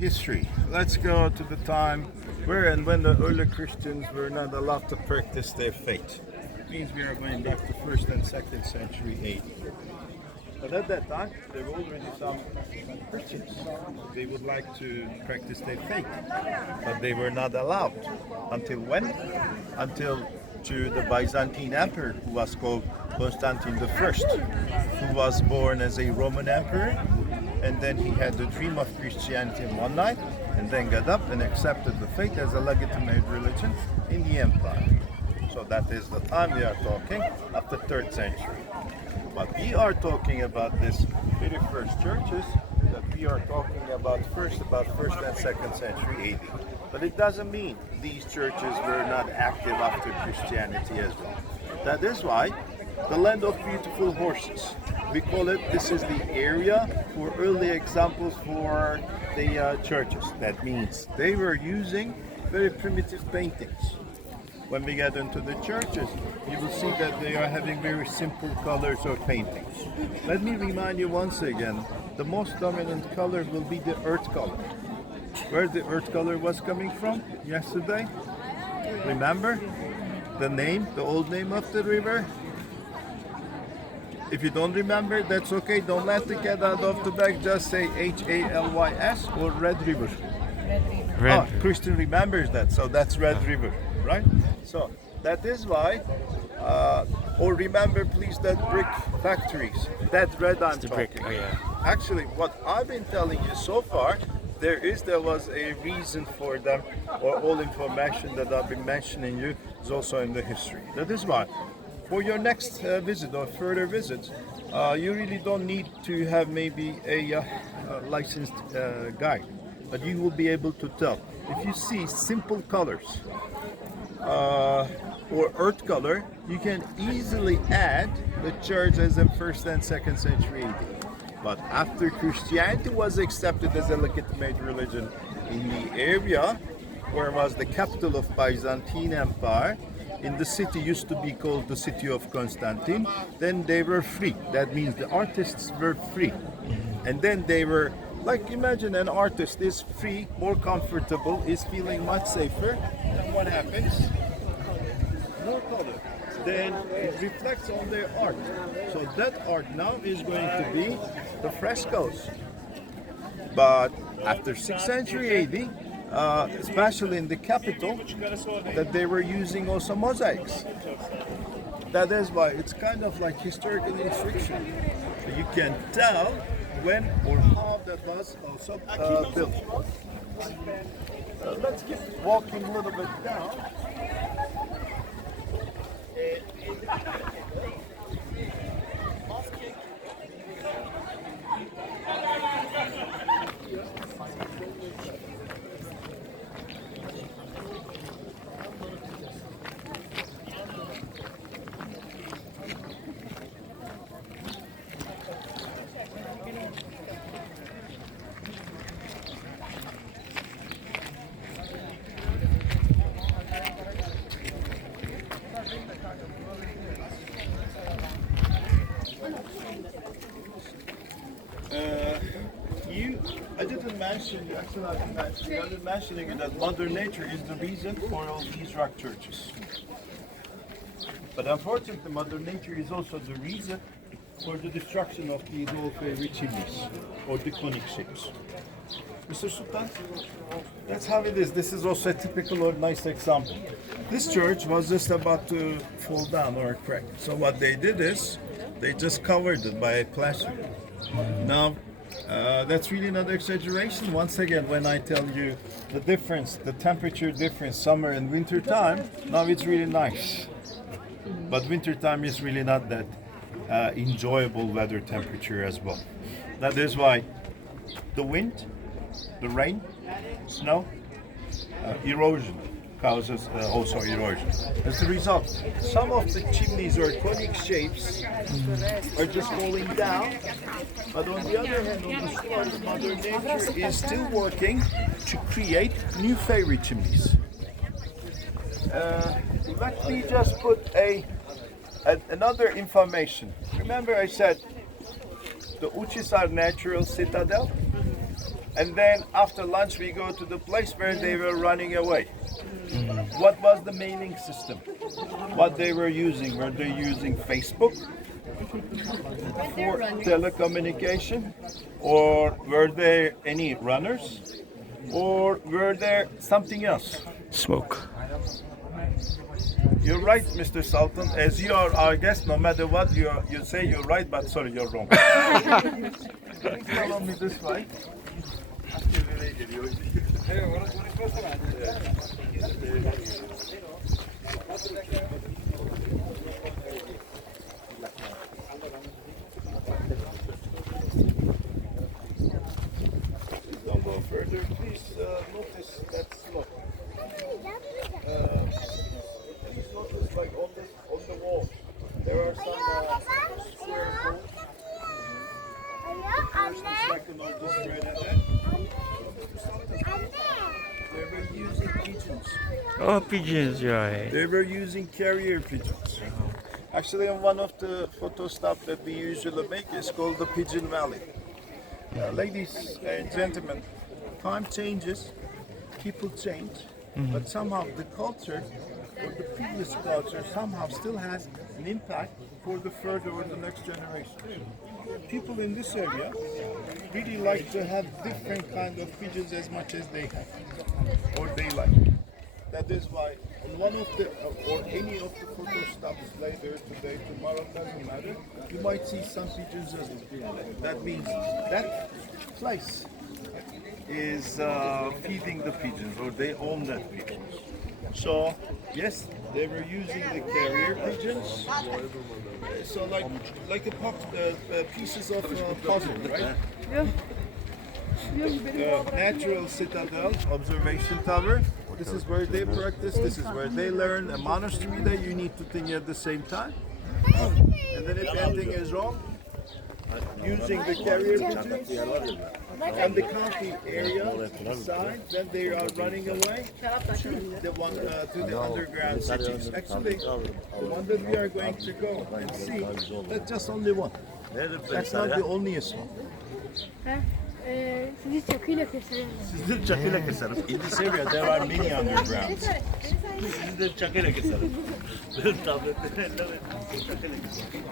History. Let's go to the time where and when the early Christians were not allowed to practice their faith. It means we are going back to 1st and 2nd century AD. But at that time, there were already some Christians. They would like to practice their faith, but they were not allowed. Until when? Until to the Byzantine emperor, who was called Constantine I, who was born as a Roman emperor, and then he had the dream of Christianity in one night, and then got up and accepted the faith as a legitimate religion in the empire. So that is the time we are talking, after 3rd century. But we are talking about this very first churches that we are talking about first and 2nd century AD. But it doesn't mean these churches were not active after Christianity as well. That is why the land of beautiful horses. We call it, this is the area for early examples for the churches. That means they were using very primitive paintings. When we get into the churches, you will see that they are having very simple colors or paintings. Let me remind you once again, the most dominant color will be the earth color. Where the earth color was coming from yesterday? Remember the name, the old name of the river? If you don't remember, that's okay. Don't let the cat out of the bag. Just say Halys or Red River. Red. Christian remembers that, so that's Red River, right? So that is why, or remember please that brick factories, that red I'm talking. Brick. Oh yeah. Actually, what I've been telling you so far, there was a reason for them, or all information that I've been mentioning you is also in the history. That is why, for your next visit or further visits, you really don't need to have maybe a licensed guide, but you will be able to tell. If you see simple colors or earth color, you can easily add the church as a 1st and 2nd century AD. But after Christianity was accepted as a legitimate religion in the area where was the capital of Byzantine Empire, in the city used to be called the city of Constantine, then they were free. That means the artists were free. And then they were, like imagine an artist is free, more comfortable, is feeling much safer, then what happens? No color. Then it reflects on their art. So that art now is going to be the frescoes. But after 6th century AD, especially in the capital, that they were using also mosaics. That is why it's kind of like historical fiction. So you can tell when or how that was also built. Let's keep walking a little bit down. I didn't mention, actually I didn't mention that Mother Nature is the reason for all these rock churches. But unfortunately, Mother Nature is also the reason for the destruction of these old fairy chimneys or the conic shapes. Mr. Sultan, that's how it is. This is also a typical or nice example. This church was just about to fall down or crack. So what they did is, they just covered it by a plaster. Now, that's really not exaggeration. Once again, when I tell you the difference, the temperature difference, summer and winter time, now it's really nice. But winter time is really not that enjoyable weather temperature as well. That is why the wind, the rain, snow, erosion causes also erosion. As a result, some of the chimneys or conic shapes are just falling down, but on the other hand, on the shores, Mother Nature is still working to create new fairy chimneys. Let me just put another information. Remember I said the Uchis are natural citadel? And then after lunch, we go to the place where they were running away. What was the mailing system? What they were using? Were they using Facebook for telecommunication? Or were there any runners? Or were there something else? Smoke. You're right, Mr. Sultan. As you are our guest, no matter what you say, you're right, but sorry, you're wrong. Please follow me this way. Don't go further. Please notice that slope. Please notice, like on the wall, there are some square holes. Second or just right at that. They were using pigeons. Oh, pigeons, right. They were using carrier pigeons. Actually, on one of the photo stops that we usually make is called the Pigeon Valley. Ladies and gentlemen, time changes, people change, but somehow the culture or the previous culture somehow still has an impact for the further or the next generation. People in this area really like to have different kind of pigeons as much as they have or they like. That is why on one of the or any of the photo stops later today, tomorrow, doesn't matter, you might see some pigeons as well. That means that place is feeding the pigeons or they own that pigeons. So yes, they were using the carrier pigeons. So like pieces of puzzle, right? Natural citadel, observation tower. This is where they practice. This is where they learn. A monastery that you need to think at the same time. And then if anything is wrong, using the carrier pigeons and the county area side, then they are running away to the underground cities. Actually, the one that we are going to go and see, that's just only one. That's not the onlyest one. Sizi çakıyla keserim. Sizleri çakıyla keseriz. In this area there are many undergrounds. Sizleri çakıyla keseriz. Tabletleri elle ve çakıyla keseriz.